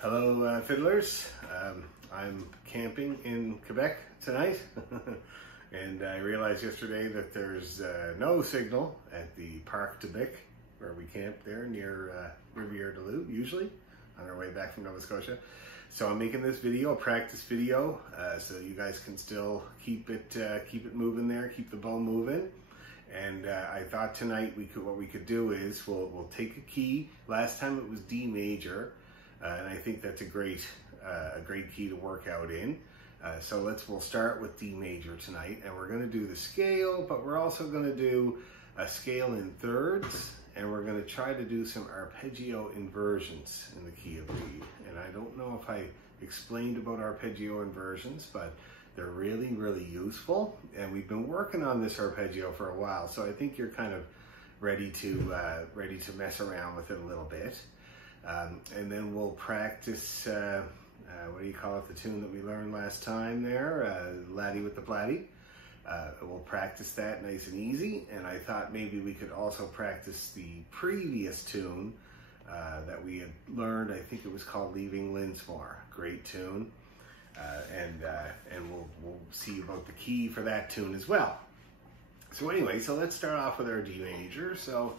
Hello fiddlers, I'm camping in Quebec tonight and I realized yesterday that there's no signal at the Parc de Bic where we camp there near Rivière-du-Loup usually on our way back from Nova Scotia. So I'm making this video, a practice video, so you guys can still keep it moving there, keep the bow moving. And I thought tonight what we could do is we'll take a key. Last time it was D major. And I think that's a great key to work out in. So we'll start with D major tonight, and we're going to do the scale, but we're also going to do a scale in thirds, and we're going to try to do some arpeggio inversions in the key of D. And I don't know if I explained about arpeggio inversions, but they're really, really useful. And we've been working on this arpeggio for a while, so I think you're kind of ready to mess around with it a little bit. And then we'll practice, what do you call it, the tune that we learned last time there, Laddie with the Platty. We'll practice that nice and easy, and I thought maybe we could also practice the previous tune that we had learned. I think it was called Leaving Lismore. Great tune. And we'll see about the key for that tune as well. So anyway, so let's start off with our D major. So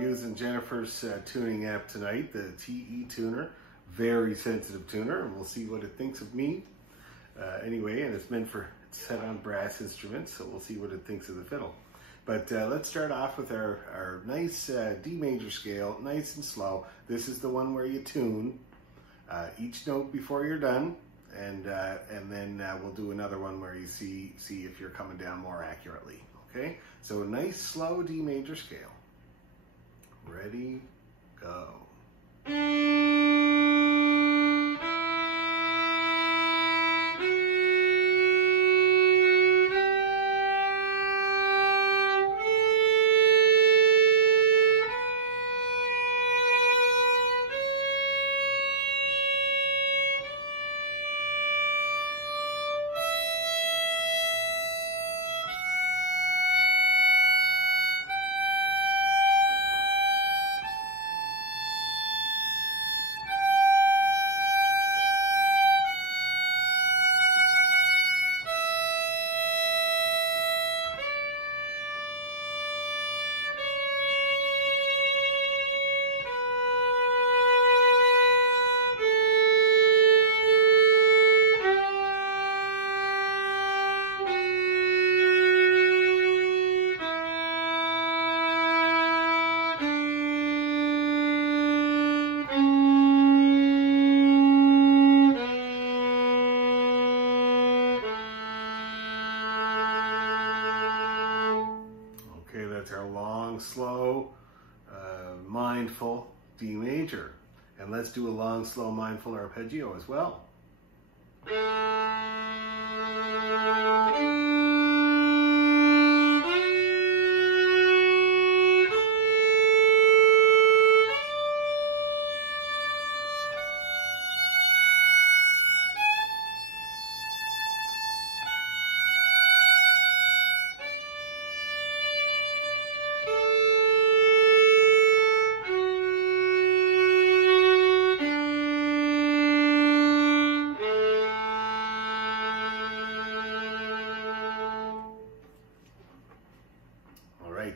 using Jennifer's tuning app tonight, the TE tuner, very sensitive tuner, and we'll see what it thinks of me. Anyway, and it's set on brass instruments, so we'll see what it thinks of the fiddle. But let's start off with our nice D major scale, nice and slow. This is the one where you tune each note before you're done, and then we'll do another one where you see if you're coming down more accurately. Okay, so a nice slow D major scale. Ready, go. That's our long, slow, mindful D major. And let's do a long, slow, mindful arpeggio as well.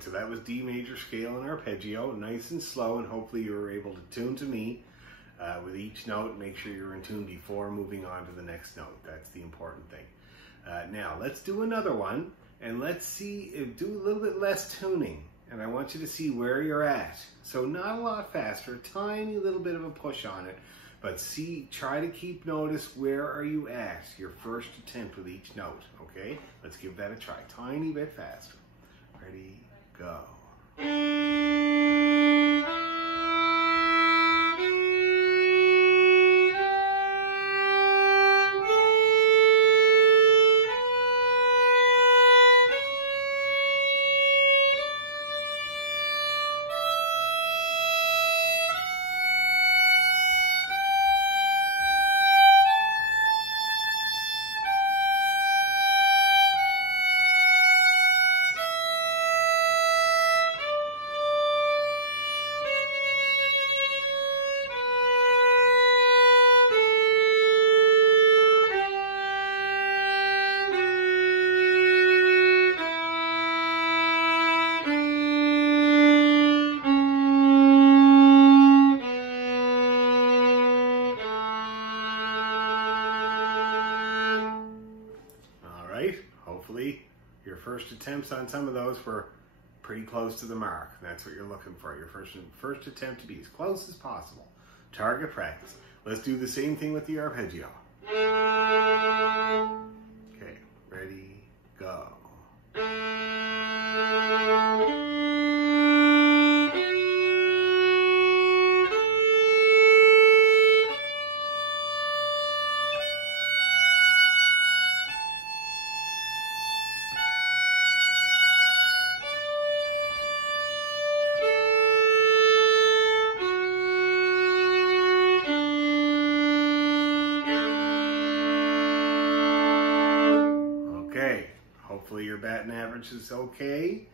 So that was D major scale and arpeggio, nice and slow, and hopefully you were able to tune to me with each note. Make sure you're in tune before moving on to the next note. That's the important thing. Now let's do another one, and let's do a little bit less tuning, and I want you to see where you're at. So not a lot faster, tiny little bit of a push on it, but try to notice where are you at, your first attempt with each note, okay? Let's give that a try, tiny bit faster. Ready? Go. attempts on some of those were pretty close to the mark. That's what you're looking for. Your first attempt to be as close as possible. Target practice. Let's do the same thing with the arpeggio. Okay, ready, go. Hopefully your batting average is okay.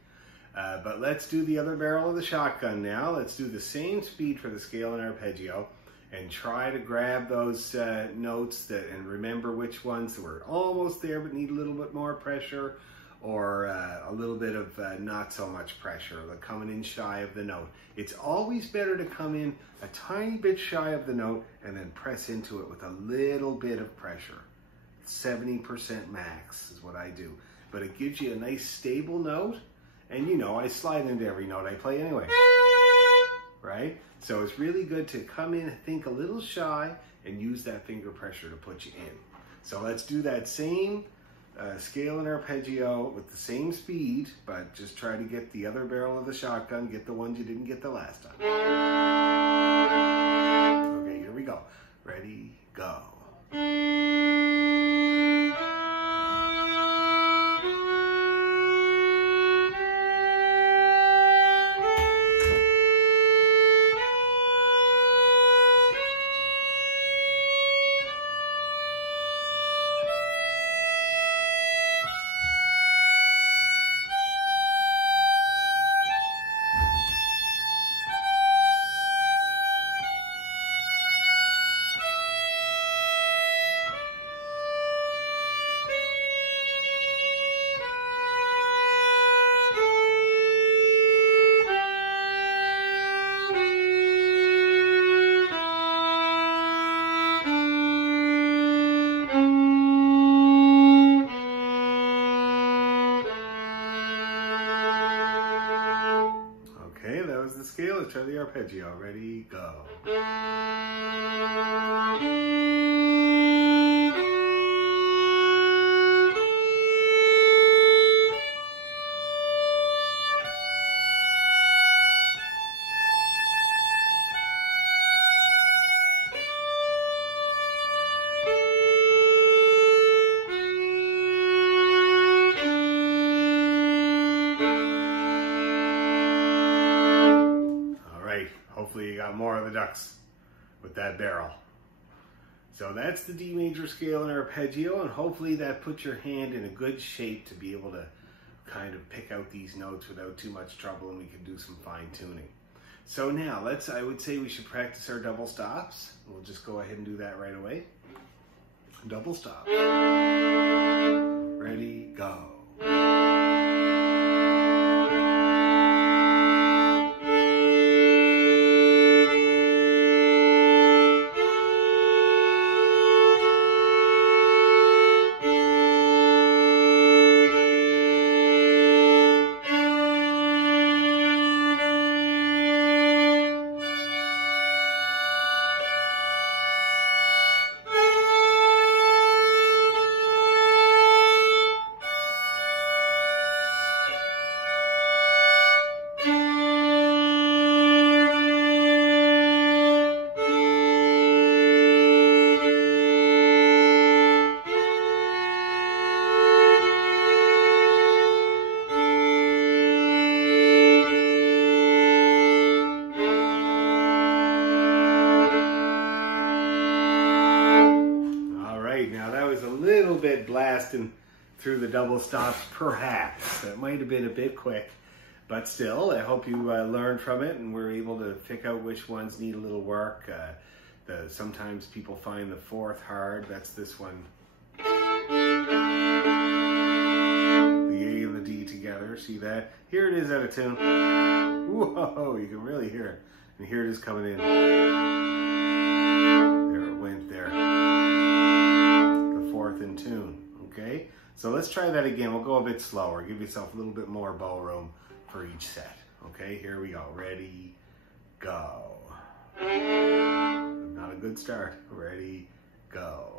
But let's do the other barrel of the shotgun now. Let's do the same speed for the scale and arpeggio and try to grab those notes and remember which ones were almost there but need a little bit more pressure, or a little bit of not so much pressure, like coming in shy of the note. It's always better to come in a tiny bit shy of the note and then press into it with a little bit of pressure. 70% max is what I do. But it gives you a nice stable note, and you know, I slide into every note I play anyway, right? So it's really good to come in, think a little shy, and use that finger pressure to put you in. So let's do that same scale and arpeggio with the same speed, but just try to get the other barrel of the shotgun, get the ones you didn't get the last time. Okay, here we go. Ready, go. The scale, let's try the arpeggio. Ready, go. Hopefully you got more of the ducks with that barrel. So that's the D major scale and arpeggio, and hopefully that puts your hand in a good shape to be able to kind of pick out these notes without too much trouble, and we can do some fine tuning. So now I would say we should practice our double stops. We'll just go ahead and do that right away. Double stop. Ready, go. Bit blasting through the double stops, perhaps. That might have been a bit quick, but still, I hope you learned from it and were able to pick out which ones need a little work. Sometimes people find the fourth hard. That's this one. The A and the D together. See that? Here it is out of tune. Whoa, you can really hear it. And here it is coming in. There it went there. In tune, okay? So let's try that again. We'll go a bit slower. Give yourself a little bit more bow room for each set. Okay, here we go. Ready, go. Not a good start. Ready, go.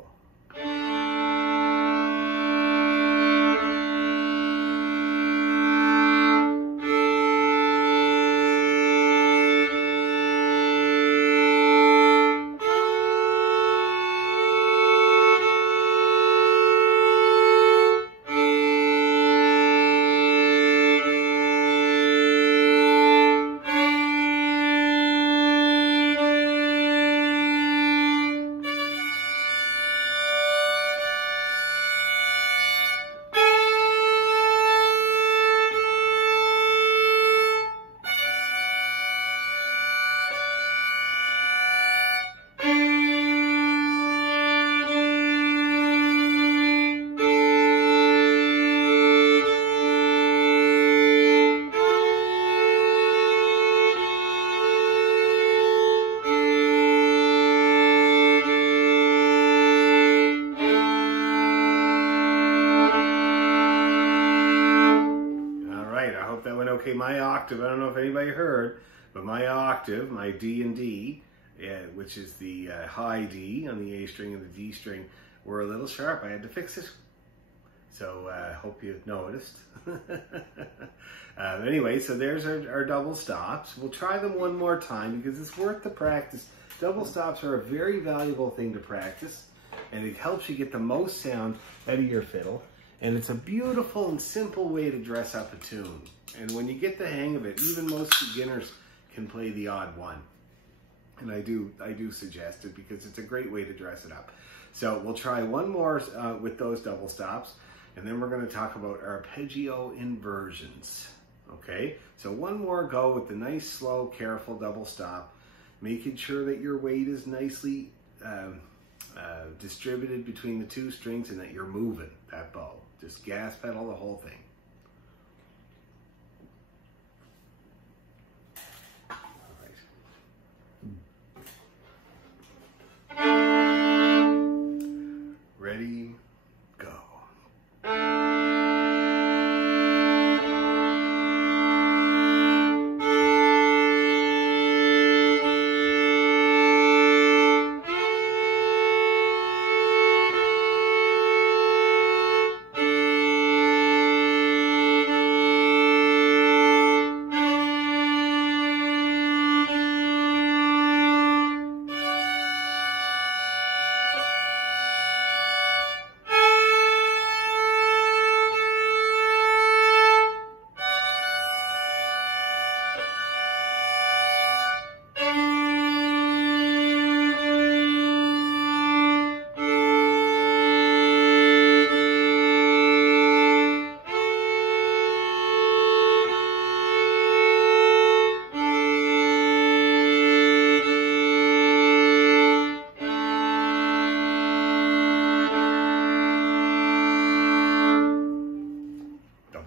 Okay, my octave, I don't know if anybody heard, but my octave, my D and D, which is the high D on the A string and the D string, were a little sharp. I had to fix it. So I hope you noticed. Anyway, so there's our double stops. We'll try them one more time because it's worth the practice. Double stops are a very valuable thing to practice, and it helps you get the most sound out of your fiddle. And it's a beautiful and simple way to dress up a tune. And when you get the hang of it, even most beginners can play the odd one. And I do suggest it because it's a great way to dress it up. So we'll try one more with those double stops, and then we're going to talk about arpeggio inversions. Okay, so one more go with the nice, slow, careful double stop, making sure that your weight is nicely distributed between the two strings and that you're moving that bow. Just gas pedal the whole thing. All right. Ready, go.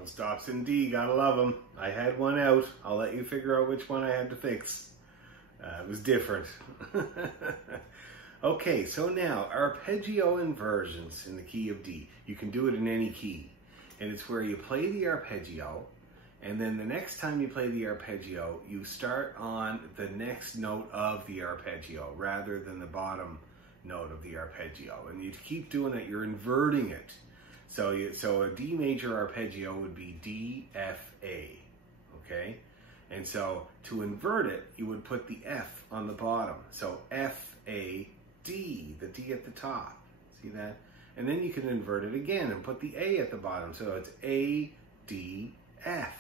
Stops in D, gotta love them. I had one out. I'll let you figure out which one I had to fix. It was different. Okay, so now arpeggio inversions in the key of D. You can do it in any key. And it's where you play the arpeggio, and then the next time you play the arpeggio, you start on the next note of the arpeggio rather than the bottom note of the arpeggio. And you keep doing it, you're inverting it. So a D major arpeggio would be D, F, A, okay? And so to invert it, you would put the F on the bottom. So F, A, D, the D at the top. See that? And then you can invert it again and put the A at the bottom. So it's A, D, F.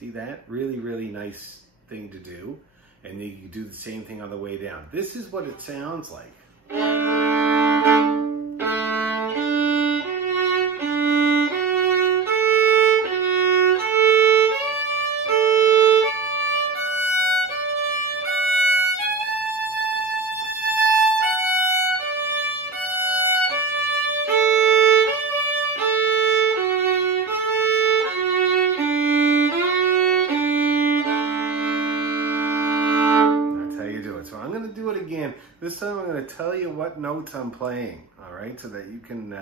See that? Really, really nice thing to do. And then you do the same thing on the way down. This is what it sounds like. This time I'm going to tell you what notes I'm playing, all right, so that you can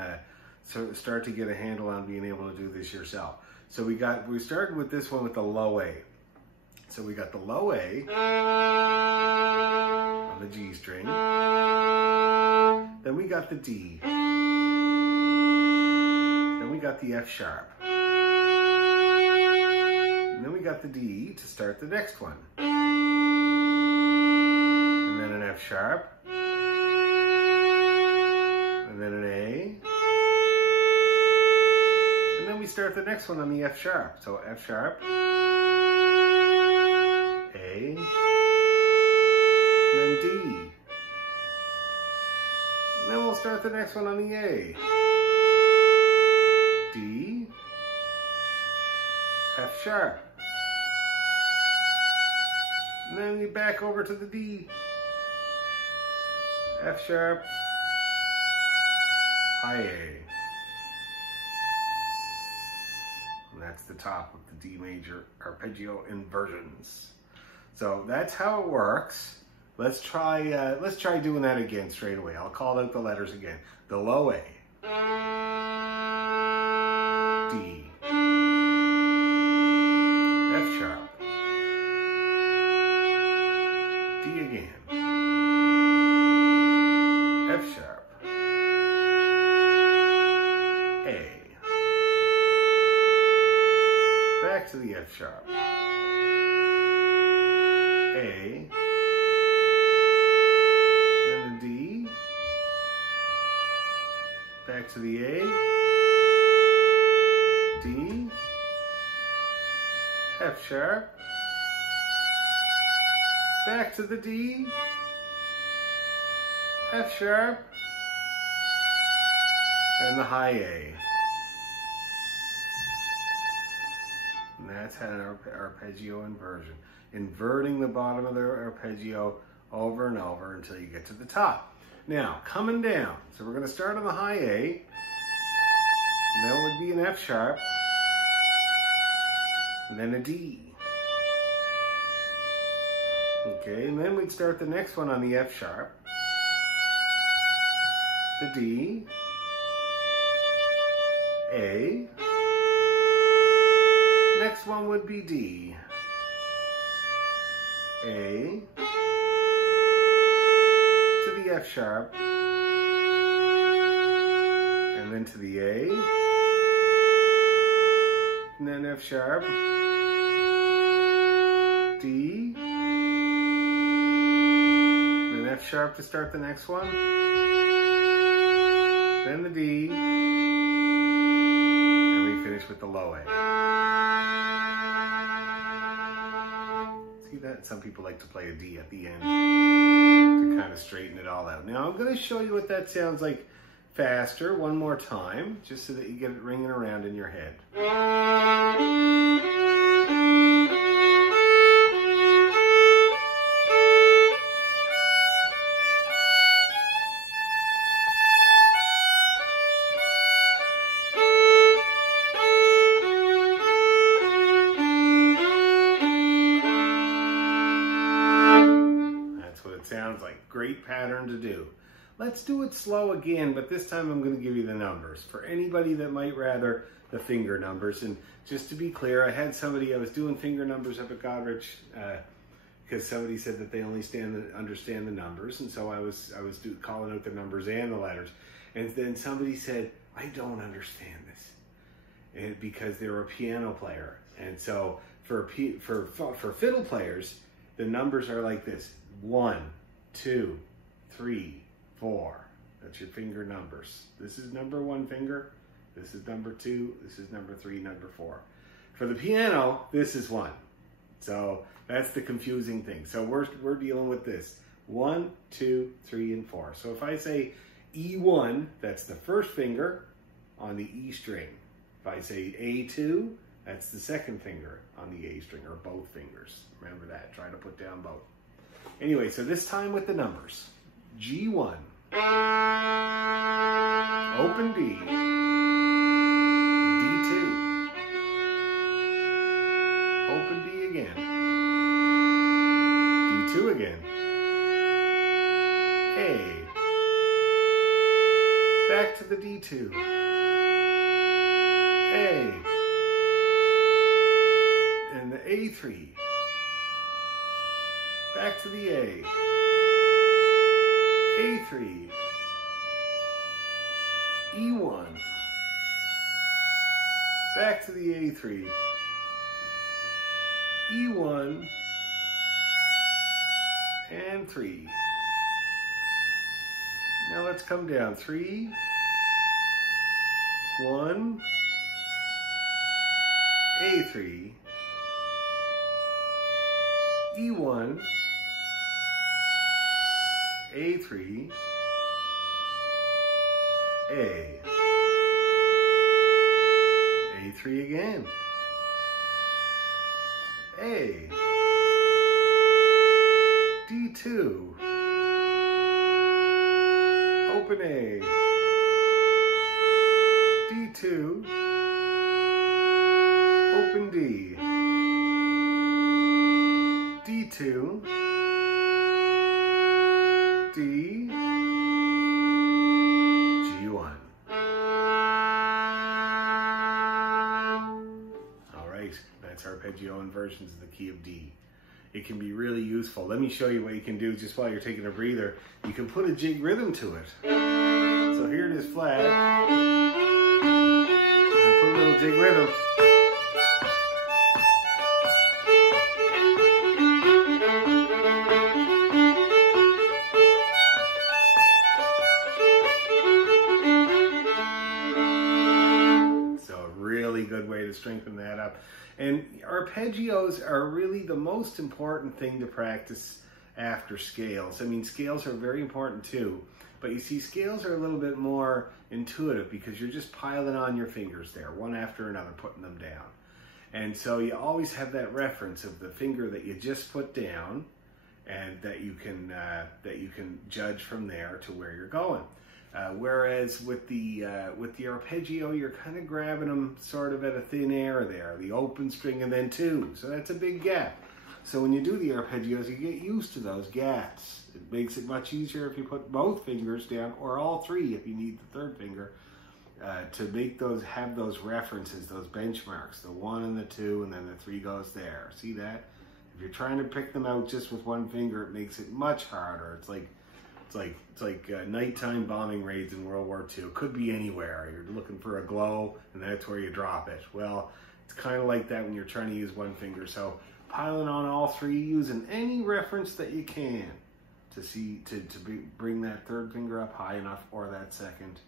start to get a handle on being able to do this yourself. So we started with this one with the low A. So we got the low A on the G string. Then we got the D. Then we got the F sharp. And then we got the D to start the next one. And then an F sharp. And then an A. And then we start the next one on the F sharp. So F sharp, A, and then D. And then we'll start the next one on the A. D, F sharp. And then you back over to the D. F sharp, high A. And that's the top of the D major Arpeggio Inversions. So that's how it works. Let's try doing that again straight away. I'll call out the letters again. The low A, D, F sharp, D again, F sharp, A, back to the F sharp, A, then the D, back to the A, D, F sharp, back to the D, F sharp, and the high A. And that's an arpeggio inversion. Inverting the bottom of the arpeggio over and over until you get to the top. Now, coming down. So we're going to start on the high A. And that would be an F sharp. And then a D. Okay, and then we'd start the next one on the F sharp. The D. A. Next one would be D. A. To the F sharp. And then to the A. And then F sharp. D. Then F sharp to start the next one. Then the D. And we finish with the low A. See that? Some people like to play a D at the end to kind of straighten it all out. Now I'm going to show you what that sounds like faster one more time, just so that you get it ringing around in your head. Sounds like great pattern to do. Let's do it slow again, but this time I'm going to give you the numbers for anybody that might rather the finger numbers. And just to be clear, I was doing finger numbers up at Godrich because somebody said that they only understand the numbers, and so I was calling out the numbers and the letters. And then somebody said, I don't understand this, because they're a piano player. And so for fiddle players, the numbers are like this: 1, 2, 3, 4. That's your finger numbers. This is number 1 finger. This is number 2. This is number 3, number 4. For the piano, this is 1. So that's the confusing thing. So we're dealing with this: 1, 2, 3, and 4. So if I say E1, that's the first finger on the E string. If I say A2, that's the second finger on the A string, or both fingers. Remember that. Try to put down both. Anyway, so this time with the numbers. G1, open D, D2, open D again, D2 again, A, back to the D2, A. And the A3. Back to the A. A3. E1. Back to the A3. E1. And 3. Now let's come down. 3. 1. A3. E1. A3. A. A3 again. A. D2. Open A. D2. Open D. D2. D. G1. All right, that's Arpeggio Inversions of the key of D. It can be really useful. Let me show you what you can do just while you're taking a breather. You can put a jig rhythm to it. So here it is flat. And put a little jig rhythm. So a really good way to strengthen that up. And arpeggios are really the most important thing to practice after scales. I mean, scales are very important too, but you see, scales are a little bit more intuitive because you're just piling on your fingers there, one after another, putting them down. And so you always have that reference of the finger that you just put down, and that you can judge from there to where you're going. Whereas with the arpeggio, you're kind of grabbing them sort of at a thin air there, the open string and then 2. So that's a big gap. So when you do the arpeggios, you get used to those gaps. It makes it much easier if you put both fingers down, or all 3 if you need the 3rd finger, to make have those references, those benchmarks, the 1 and the 2, and then the 3 goes there. See that? If you're trying to pick them out just with one finger, it makes it much harder. It's like nighttime bombing raids in World War II. It could be anywhere. You're looking for a glow, and that's where you drop it. Well, it's kind of like that when you're trying to use one finger. So piling on all 3, using any reference that you can to bring that 3rd finger up high enough, or that 2nd,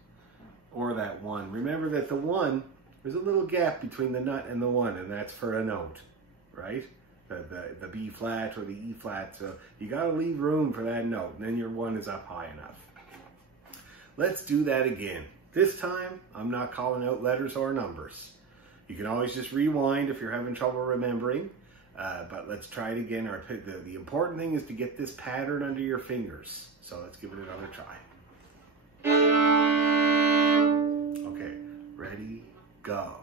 or that 1. Remember that the 1, there's a little gap between the nut and the 1, and that's for a note, right? The B flat or the E flat, so you got to leave room for that note, and then your 1 is up high enough. Let's do that again. This time, I'm not calling out letters or numbers. You can always just rewind if you're having trouble remembering, but let's try it again. The important thing is to get this pattern under your fingers. So let's give it another try. Okay, ready, go.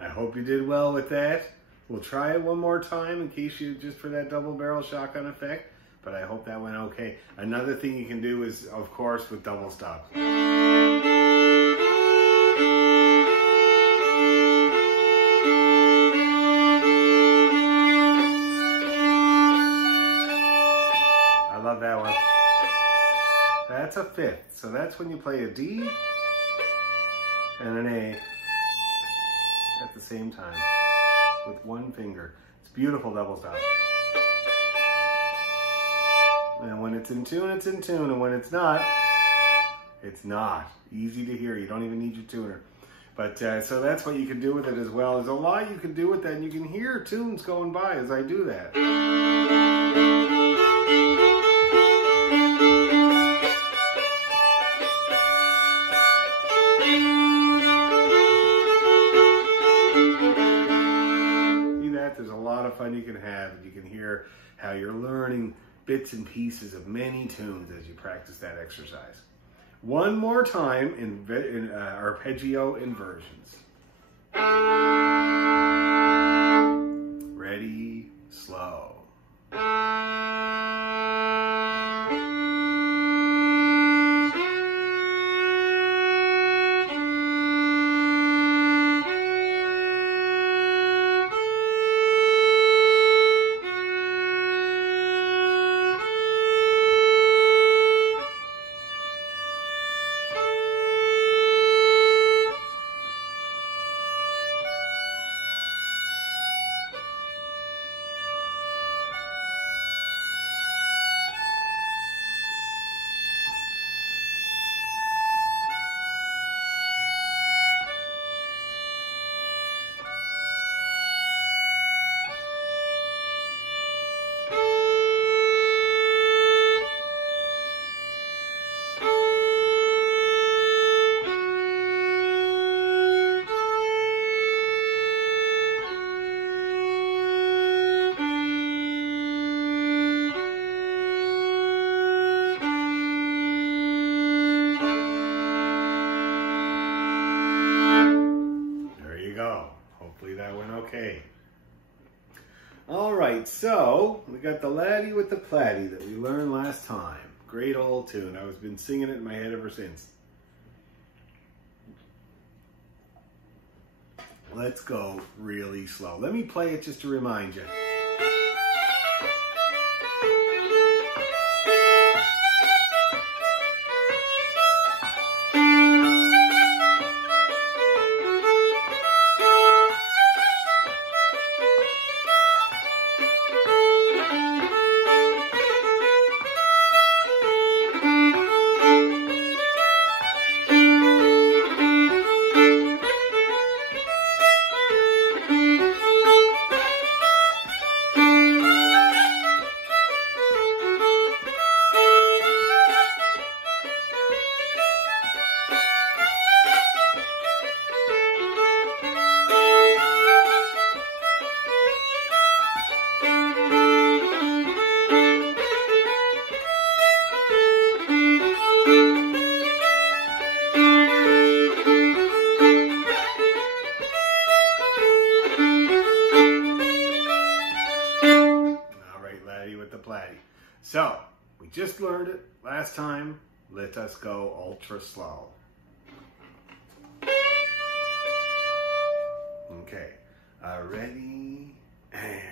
I hope you did well with that. We'll try it one more time in case just for that double barrel shotgun effect, but I hope that went okay. Another thing you can do is, of course, with double stops. that's a fifth. So that's when you play a D and an A at the same time with one finger. It's beautiful double stop. And when it's in tune, it's in tune. And when it's not, it's not. Easy to hear. You don't even need your tuner. But so that's what you can do with it as well. There's a lot you can do with that, and you can hear tunes going by as I do that. See that? There's a lot of fun you can have. You can hear how you're learning bits and pieces of many tunes as you practice that exercise. One more time in Arpeggio Inversions. Ready, slow. Okay. All right, so we got the Laddie with the Pladdie that we learned last time. Great old tune. I've been singing it in my head ever since. Let's go really slow. Let me play it just to remind you. So, we just learned it last time. Let us go ultra slow. Okay, ready, and...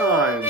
more time.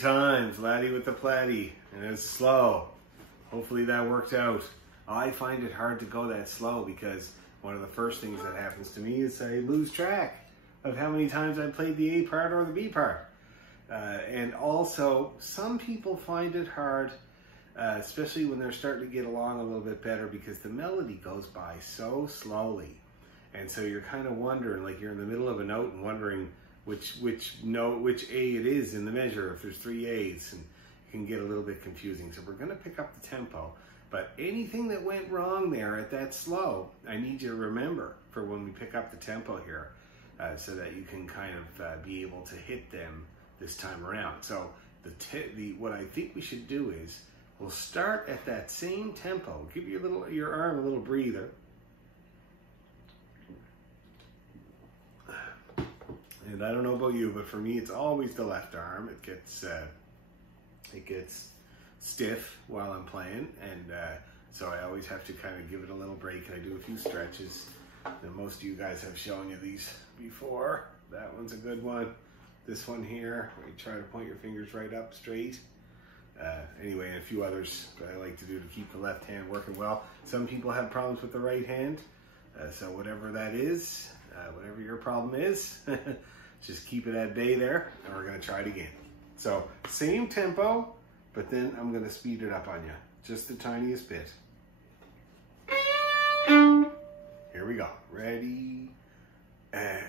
Times, laddie with the platy, and it's slow. Hopefully that worked out. I find it hard to go that slow because one of the first things that happens to me is I lose track of how many times I played the A part or the B part. And also, some people find it hard, especially when they're starting to get along a little bit better, because the melody goes by so slowly. And so you're kind of wondering, like you're in the middle of a note and wondering which note, which A it is in the measure, if there's 3 A's, and it can get a little bit confusing. So we're going to pick up the tempo, but anything that went wrong there at that slow, I need you to remember for when we pick up the tempo here, so that you can kind of be able to hit them this time around. So what I think we should do is we'll start at that same tempo. Give your arm a little breather. And I don't know about you, but for me, it's always the left arm. It gets stiff while I'm playing, and so I always have to kind of give it a little break, and I do a few stretches. And most of you guys have shown you these before. That one's a good one. This one here, where you try to point your fingers right up straight. Anyway, and a few others that I like to do to keep the left hand working well. Some people have problems with the right hand, so whatever that is, whatever your problem is, just keep it at bay there, and we're going to try it again. So same tempo, but then I'm going to speed it up on you, just the tiniest bit. Here we go. Ready, and...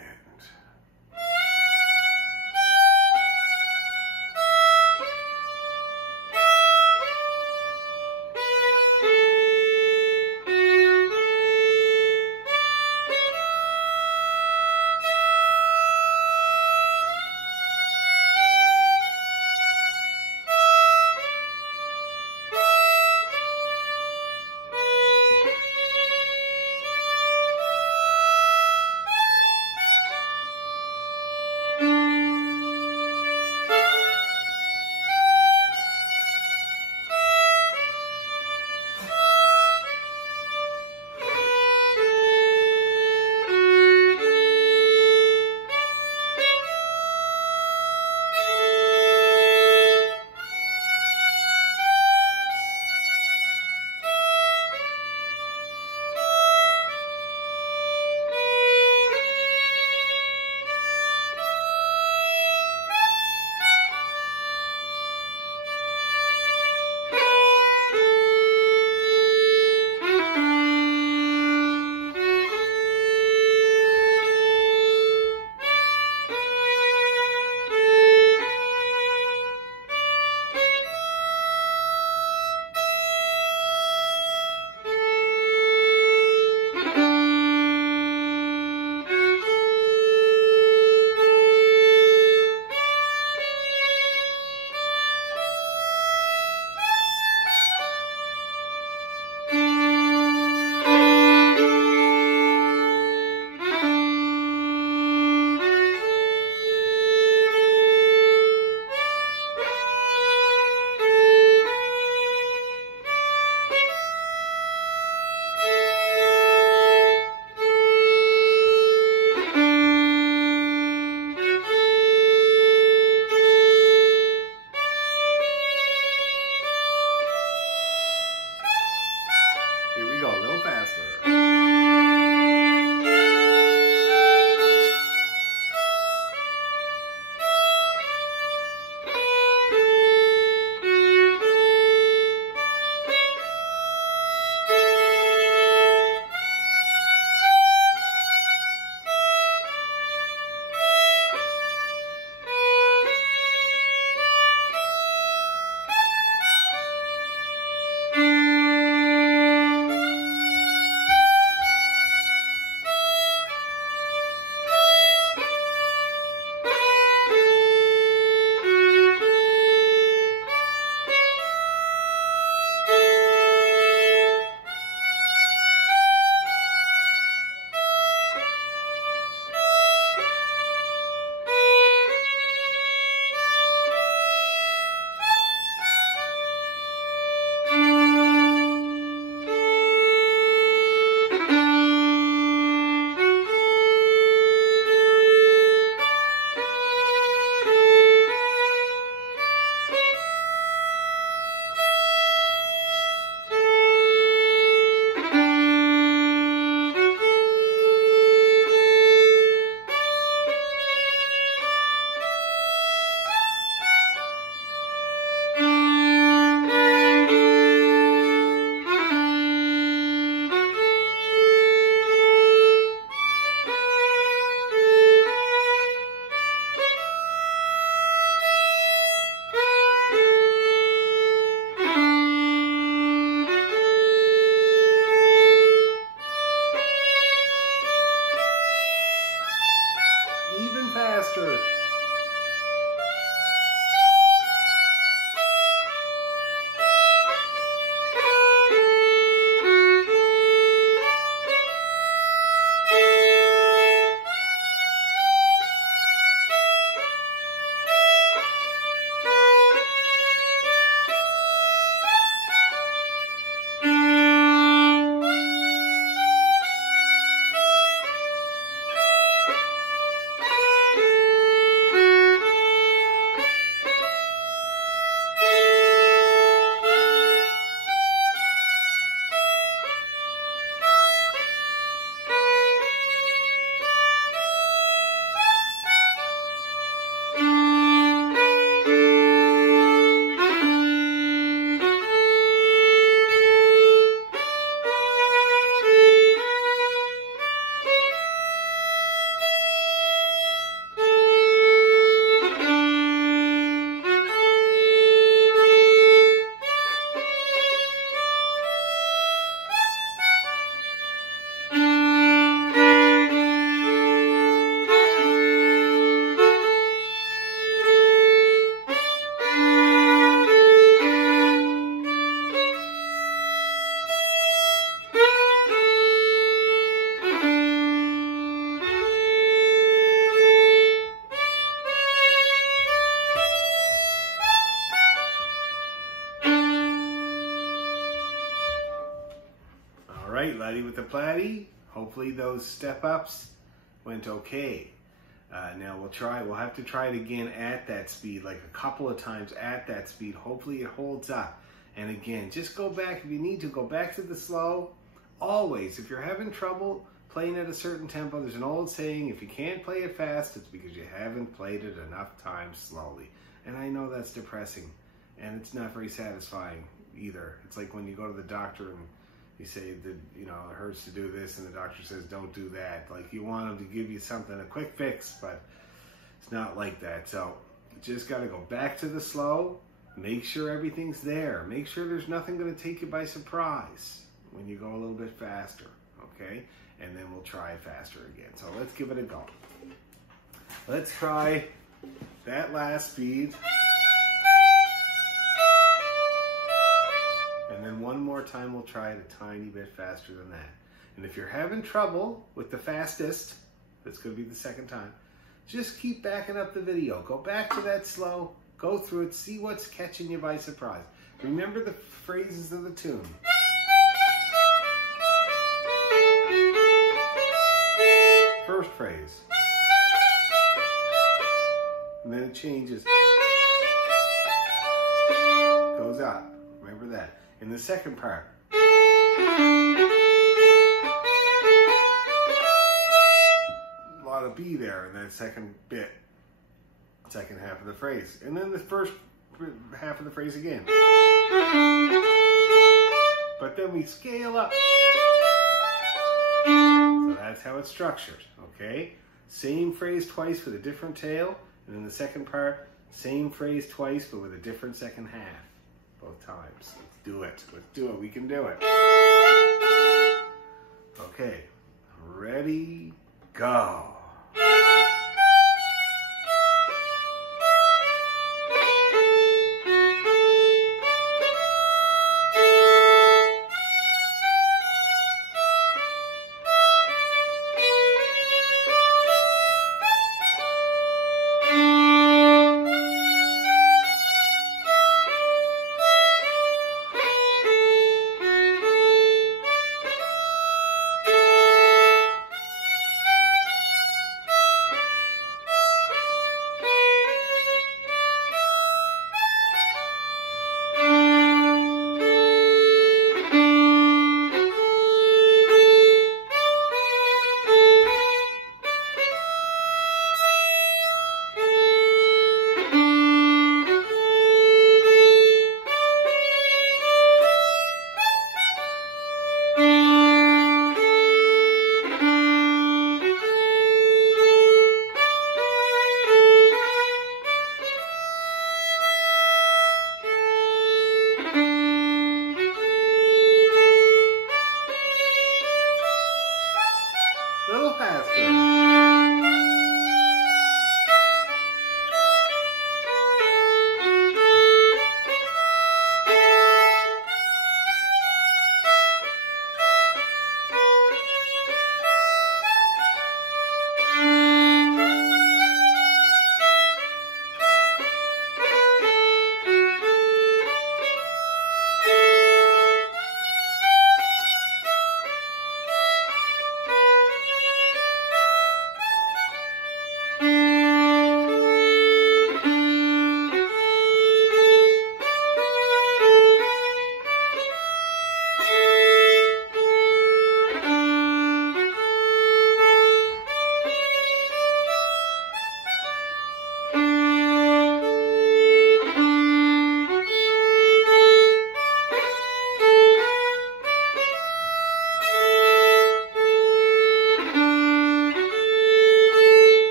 faster. Faster. Alright, Laddie with the Platy. Hopefully those step ups went okay. Now we'll have to try it again at that speed, like a couple of times at that speed. Hopefully it holds up. And again, just go back, if you need to, go back to the slow. Always, if you're having trouble playing at a certain tempo, there's an old saying, if you can't play it fast, it's because you haven't played it enough times slowly. And I know that's depressing, and it's not very satisfying either. It's like when you go to the doctor and you say that, you know, it hurts to do this, and the doctor says don't do that. Like, you want them to give you something, a quick fix, but it's not like that. So you just got to go back to the slow, make sure everything's there, make sure there's nothing going to take you by surprise when you go a little bit faster, okay? And then we'll try faster again. So let's give it a go. Let's try that last speed. And then one more time, we'll try it a tiny bit faster than that. And if you're having trouble with the fastest, that's going to be the second time, just keep backing up the video. Go back to that slow, go through it, see what's catching you by surprise. Remember the phrases of the tune. First phrase. And then it changes. Goes up. Remember that. In the second part. got a B there in that second bit, second half of the phrase. And then the first half of the phrase again. But then we scale up. So that's how it's structured, okay? Same phrase twice with a different tail, and then the second part, same phrase twice, but with a different second half, both times. Let's do it. Let's do it. We can do it. Okay, ready, go.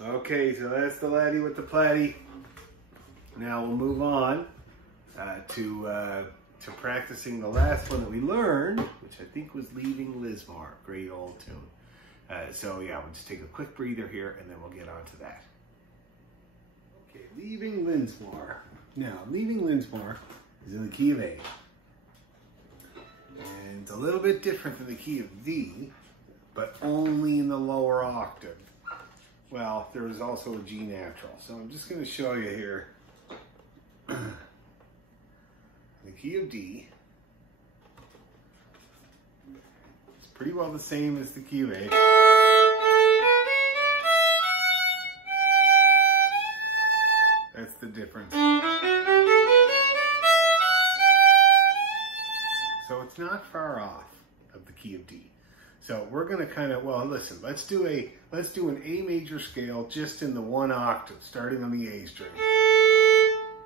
Okay, so that's the laddie with the platy. Now we'll move on to practicing the last one that we learned, which I think was Leaving Lismore. Great old tune. So yeah, we'll just take a quick breather here and then we'll get on to that. Okay, Leaving Lismore. Now, Leaving Lismore is in the key of A. And it's a little bit different than the key of D, but only in the lower octave. Well, there is also a G natural. So I'm just going to show you here. The key of D. It's pretty well the same as the key of A. That's the difference. So it's not far off of the key of D. So we're going to kind of, well, listen, let's do an A major scale just in the 1 octave, starting on the A string.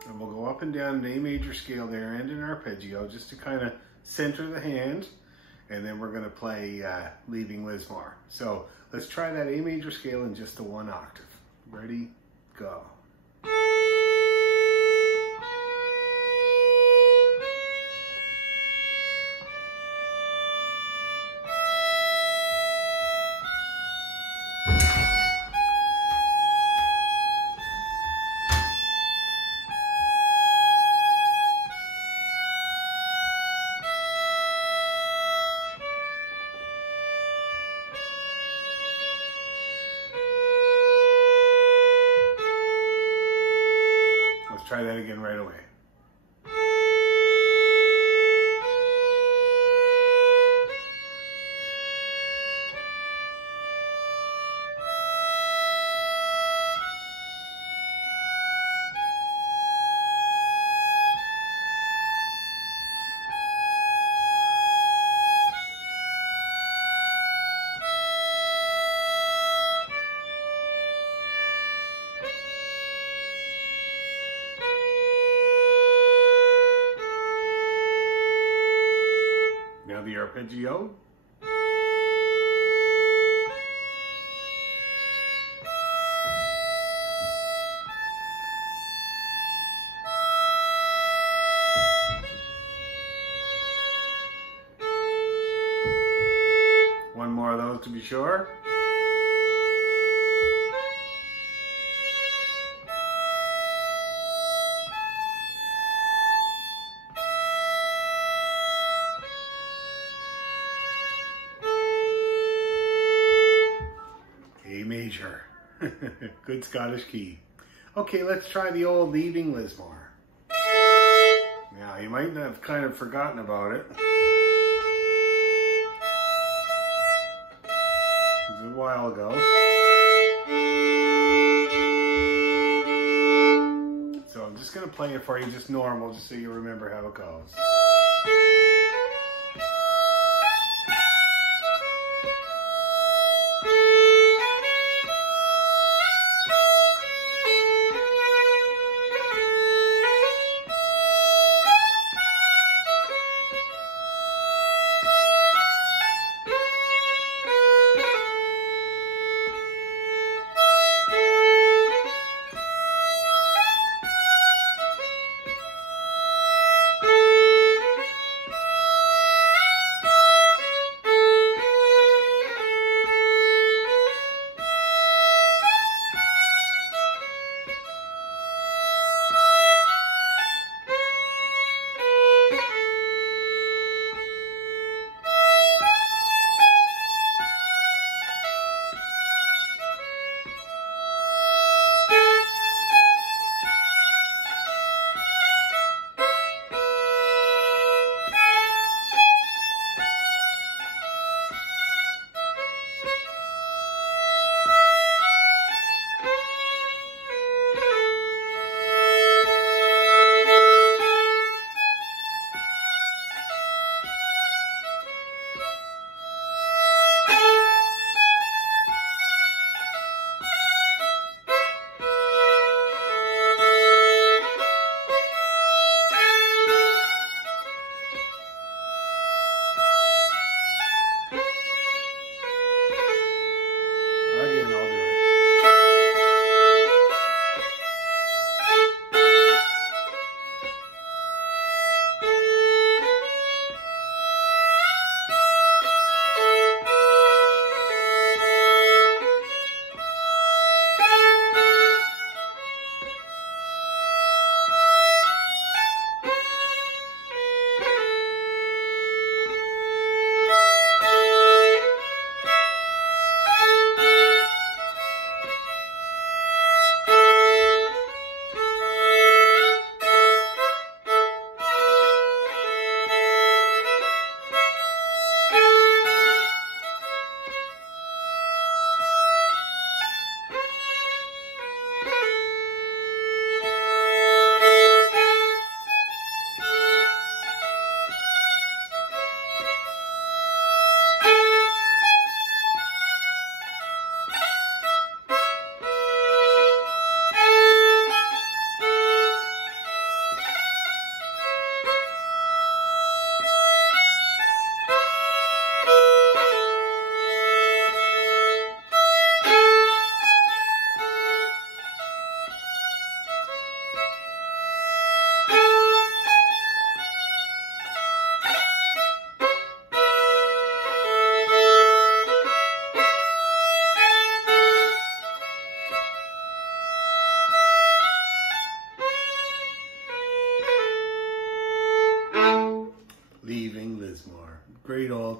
And we'll go up and down an A major scale there and an arpeggio just to kind of center the hand. And then we're going to play Leaving Lismore. So let's try that A major scale in just the 1 octave. Ready, go. Try that again right away. Now the arpeggio. One more of those to be sure. A major. Good Scottish key. Okay, let's try the old Leaving Lismore. Now, you might have kind of forgotten about it. It was a while ago. So I'm just going to play it for you just normal, just so you remember how it goes.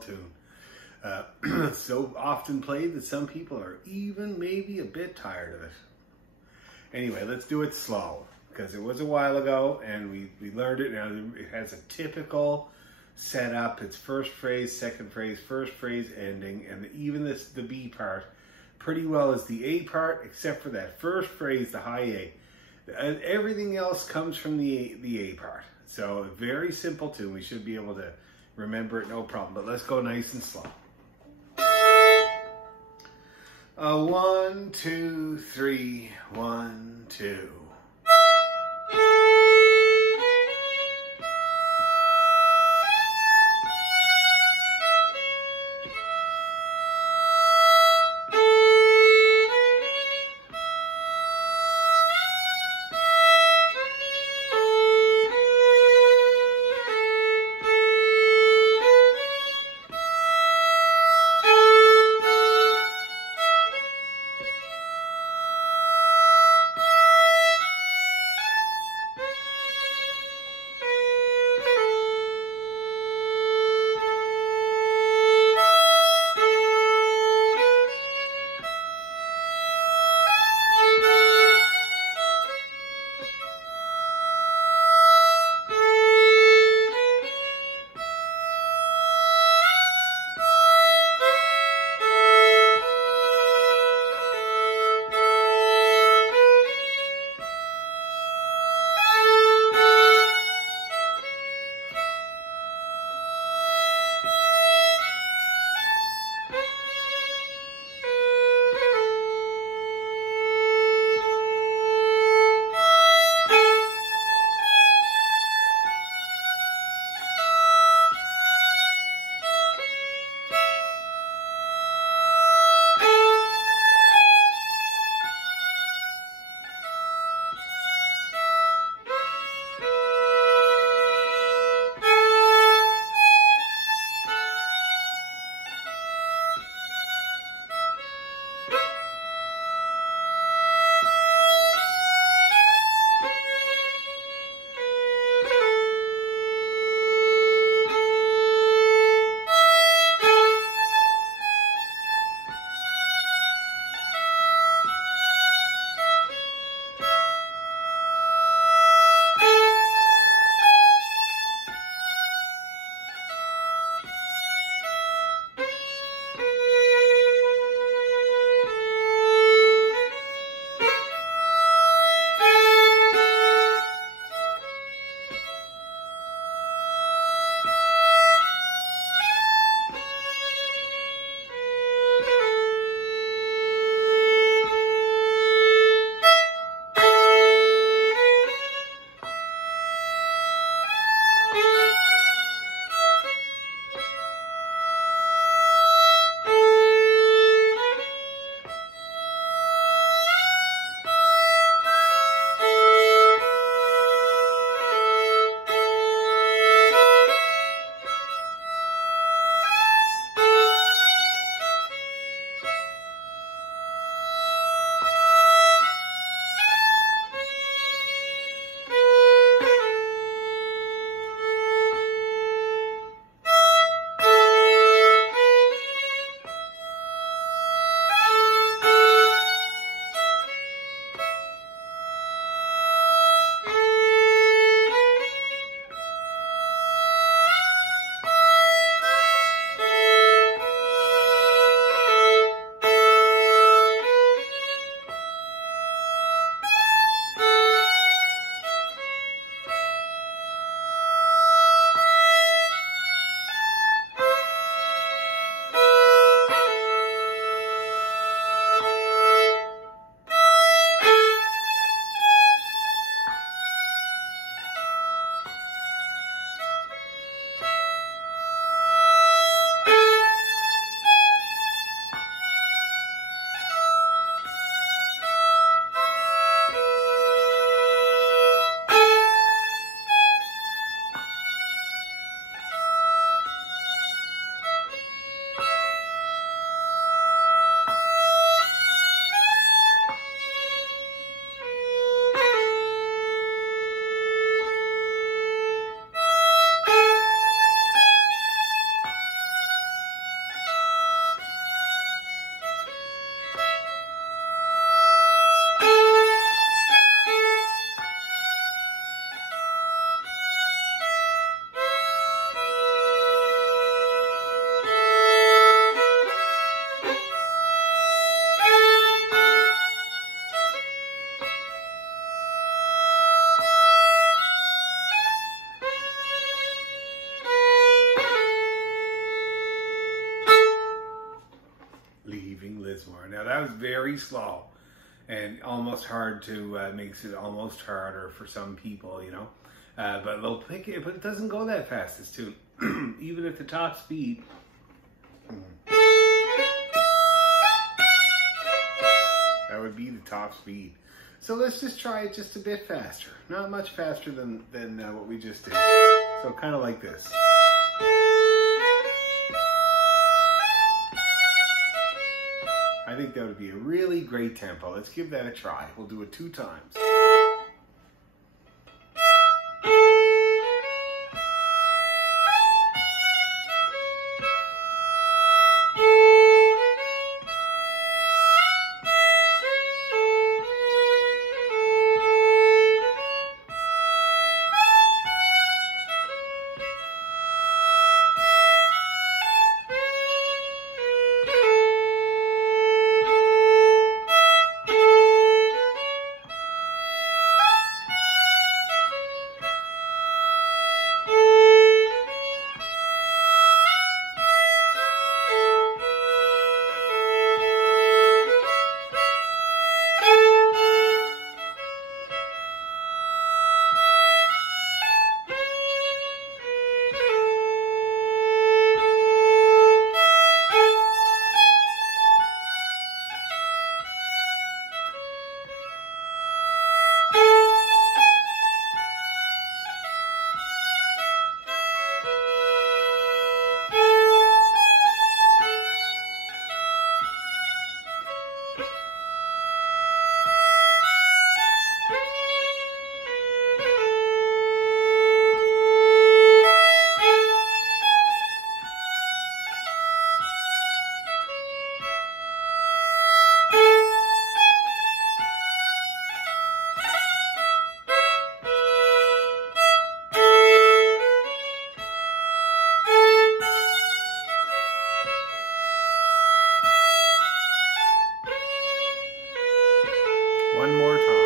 tune. So often played that some people are even maybe a bit tired of it. Anyway, let's do it slow, because it was a while ago and we learned it. Now it has a typical setup. It's first phrase, second phrase, first phrase, ending, and even the B part pretty well is the A part, except for that first phrase, the high A. Everything else comes from the A part. So very simple tune. We should be able to remember it, no problem. But let's go nice and slow. 1, 2, 3, 1, 2. Leaving Lismore. Now that was very slow and almost hard to, makes it almost harder for some people, you know. But they'll pick it, but it doesn't go that fast, this tune. Even at the top speed. That would be the top speed. So let's just try it just a bit faster. Not much faster than what we just did. So kind of like this. I think that would be a really great tempo. Let's give that a try. We'll do it 2 times. One more time.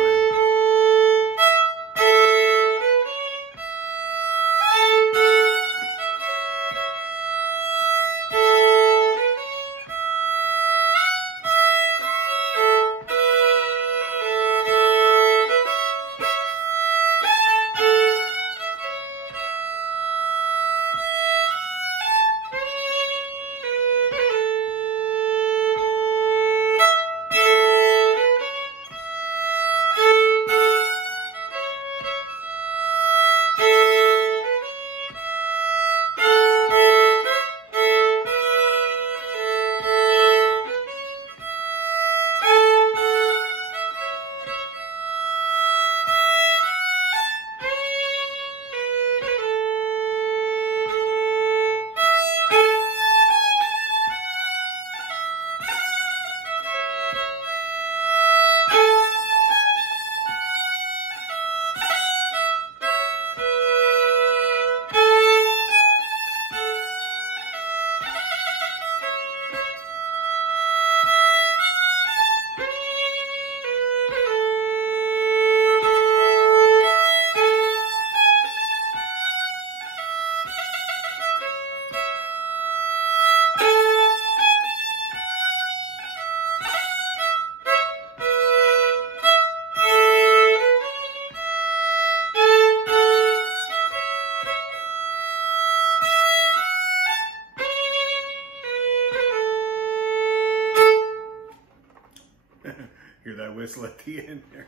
Hear that whistle at the end there.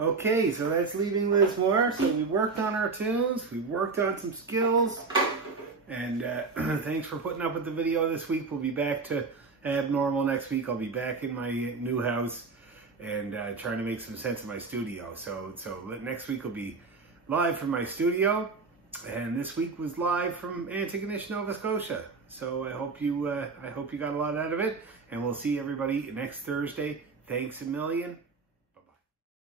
Okay, so that's Leaving Lismore. So we worked on our tunes, we worked on some skills, and thanks for putting up with the video this week. We'll be back to abnormal next week. I'll be back in my new house and trying to make some sense of my studio. So next week will be live from my studio, and this week was live from Antigonish, Nova Scotia. So I hope you got a lot out of it, and we'll see everybody next Thursday. Thanks a million.